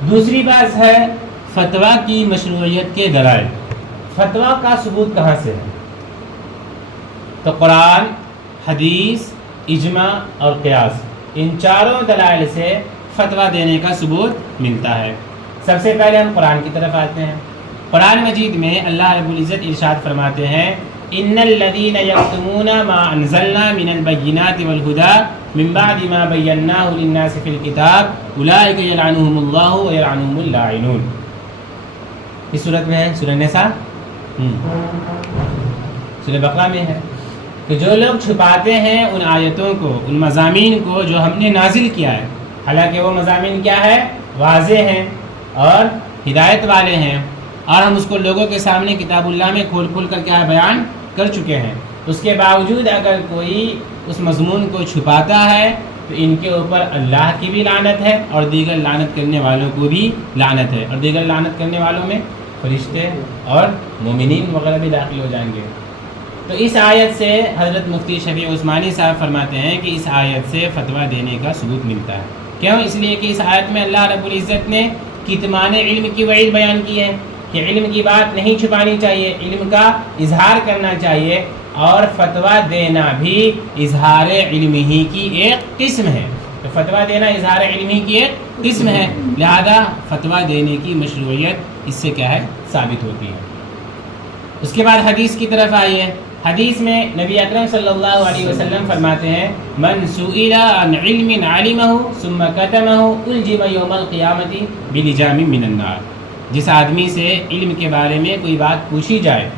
دوسری بات ہے فتویٰ کی مشروعیت کے دلائل۔ فتویٰ کا ثبوت کہاں سے ہے؟ تو قرآن، حدیث، اجماع اور قیاس، ان چاروں دلائل سے فتویٰ دینے کا ثبوت ملتا ہے۔ سب سے پہلے ہم قرآن کی طرف آتے ہیں۔ قرآن مجید میں اللہ رب العزت ارشاد فرماتے ہیں ان الذین یکتمون ما انزلنا من البینات والہدی من بعد ما بیناہ للناس فی الکتاب اولئک یلعنهم اللہ ویلعنهم اللاعنون۔ اس صورت میں ہے سورہ نساء، سورہ بقرہ میں ہے کہ جو لوگ چھپاتے ہیں ان آیتوں کو، ان مضامین کو جو ہم نے نازل کیا ہے، حالانکہ وہ مضامین کیا ہے؟ واضح ہیں اور ہدایت والے ہیں، اور ہم اس کو لوگوں کے سامنے کتاب اللہ میں کھول کھول کر کیا بیان کر چکے ہیں۔ اس کے باوجود اگر کوئی اس مضمون کو چھپاتا ہے تو ان کے اوپر اللہ کی بھی لعنت ہے اور دیگر لعنت کرنے والوں کو بھی لعنت ہے، اور دیگر لعنت کرنے والوں میں فرشتے اور مومنین وغیرہ بھی داخل ہو جائیں گے۔ تو اس آیت سے حضرت مفتی شفیع عثمانی صاحب فرماتے ہیں کہ اس آیت سے فتویٰ دینے کا ثبوت ملتا ہے۔ کیوں؟ اس لیے کہ اس آیت میں اللہ رب العزت نے کتمان علم کی وعید بیان کی ہے کہ علم کی بات نہیں چھپانی چاہیے، علم کا اظہار کرنا چاہیے، اور فتویٰ دینا بھی اظہار علم ہی کی ایک قسم ہے۔ تو فتویٰ دینا اظہار علم ہی کی ایک قسم ہے، لہذا فتویٰ دینے کی مشروعیت اس سے کیا ہے؟ ثابت ہوتی ہے۔ اس کے بعد حدیث کی طرف آئیے۔ حدیث میں نبی اکرم صلی اللہ علیہ وسلم فرماتے ہیں من سئل عن علم علمہ ثم کتمہ الجم یوم القیامۃ بلجام من النار۔ جس آدمی سے علم کے بارے میں کوئی بات پوچھی جائے،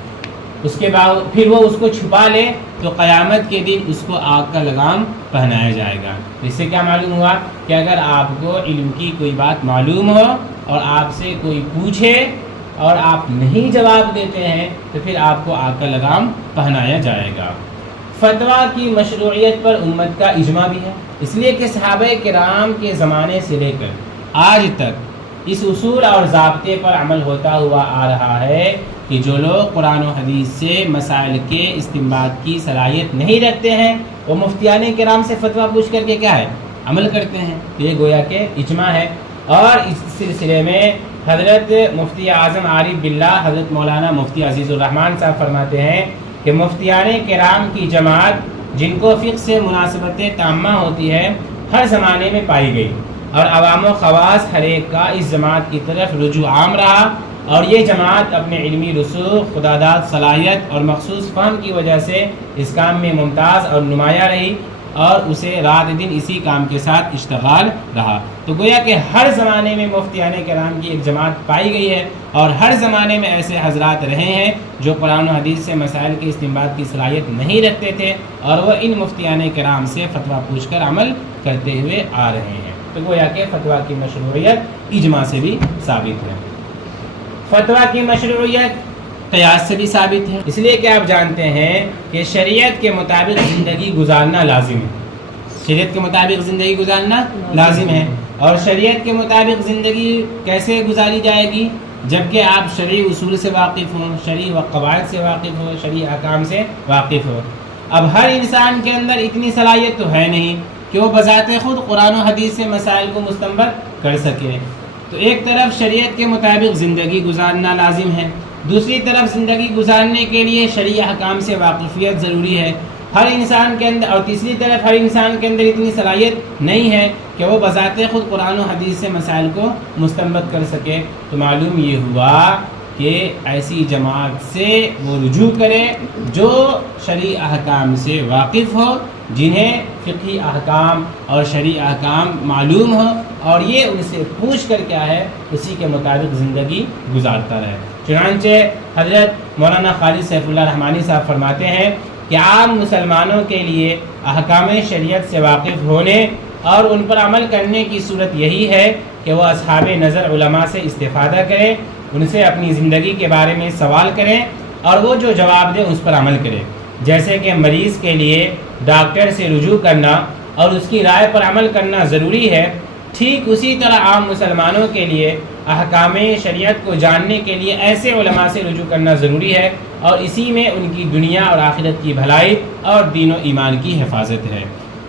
اس کے بعد پھر وہ اس کو چھپا لے تو قیامت کے دن اس کو آگ کا لگام پہنایا جائے گا۔ اس سے کیا معلوم ہوا کہ اگر آپ کو علم کی کوئی بات معلوم ہو اور آپ سے کوئی پوچھے اور آپ نہیں جواب دیتے ہیں تو پھر آپ کو آگ کا لگام پہنایا جائے گا۔ فتویٰ کی مشروعیت پر امت کا اجماع بھی ہے، اس لیے کہ صحابہ کرام کے زمانے سے لے کر آج تک اس اصول اور ضابطے پر عمل ہوتا ہوا آ رہا ہے کہ جو لوگ قرآن و حدیث سے مسائل کے استنباط کی صلاحیت نہیں رکھتے ہیں وہ مفتیان کرام سے فتویٰ پوچھ کر کے کیا ہے؟ عمل کرتے ہیں۔ تو یہ گویا کہ اجماع ہے۔ اور اس سلسلے میں حضرت مفتی اعظم عارف باللہ حضرت مولانا مفتی عزیز الرحمن صاحب فرماتے ہیں کہ مفتیان کرام کی جماعت جن کو فقہ سے مناسبت تامہ ہوتی ہے ہر زمانے میں پائی گئی، اور عوام و خواص ہر ایک کا اس جماعت کی طرف رجوع عام رہا، اور یہ جماعت اپنے علمی رسوخ، خداداد صلاحیت اور مخصوص فہم کی وجہ سے اس کام میں ممتاز اور نمایاں رہی، اور اسے رات دن اسی کام کے ساتھ اشتغال رہا۔ تو گویا کہ ہر زمانے میں مفتیان کرام کی ایک جماعت پائی گئی ہے، اور ہر زمانے میں ایسے حضرات رہے ہیں جو قرآن و حدیث سے مسائل کے استنباط کی صلاحیت نہیں رکھتے تھے، اور وہ ان مفتیان کرام سے فتویٰ پوچھ کر عمل کرتے ہوئے آ رہے ہیں۔ تو گویا کہ فتویٰ کی مشروعیت اجماع سے بھی ثابت ہے۔ فتویٰ کی مشروعیت قیاس سے بھی ثابت ہے، اس لیے کہ آپ جانتے ہیں کہ شریعت کے مطابق زندگی گزارنا لازم ہے۔ شریعت کے مطابق زندگی گزارنا لازم ہے، اور شریعت کے مطابق زندگی کیسے گزاری جائے گی؟ جبکہ آپ شرعی اصول سے واقف ہوں، شرعی قواعد سے واقف ہو، شرعی احکام سے واقف ہو۔ اب ہر انسان کے اندر اتنی صلاحیت تو ہے نہیں کہ وہ بذات خود قرآن و حدیث سے مسائل کو مستنبط کر سکے۔ تو ایک طرف شریعت کے مطابق زندگی گزارنا لازم ہے، دوسری طرف زندگی گزارنے کے لیے شرعی احکام سے واقفیت ضروری ہے ہر انسان کے اندر، اور تیسری طرف ہر انسان کے اندر اتنی صلاحیت نہیں ہے کہ وہ بذات خود قرآن و حدیث سے مسائل کو مستنبط کر سکے۔ تو معلوم یہ ہوا کہ ایسی جماعت سے وہ رجوع کرے جو شرعی احکام سے واقف ہو، جنہیں فقہی احکام اور شرعی احکام معلوم ہو، اور یہ ان سے پوچھ کر کیا ہے اسی کے مطابق زندگی گزارتا رہے۔ چنانچہ حضرت مولانا خالد سیف اللہ رحمانی صاحب فرماتے ہیں کہ عام مسلمانوں کے لیے احکام شریعت سے واقف ہونے اور ان پر عمل کرنے کی صورت یہی ہے کہ وہ اصحاب نظر علماء سے استفادہ کریں، ان سے اپنی زندگی کے بارے میں سوال کریں، اور وہ جو جواب دیں اس پر عمل کریں۔ جیسے کہ مریض کے لیے ڈاکٹر سے رجوع کرنا اور اس کی رائے پر عمل کرنا ضروری ہے، ٹھیک اسی طرح عام مسلمانوں کے لیے احکام شریعت کو جاننے کے لیے ایسے علماء سے رجوع کرنا ضروری ہے، اور اسی میں ان کی دنیا اور آخرت کی بھلائی اور دین و ایمان کی حفاظت ہے۔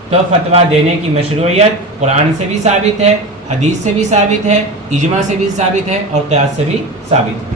تو فتویٰ دینے کی مشروعیت قرآن سے بھی ثابت ہے، حدیث سے بھی ثابت ہے، اجماع سے بھی ثابت ہے اور قیاس سے بھی ثابت ہے۔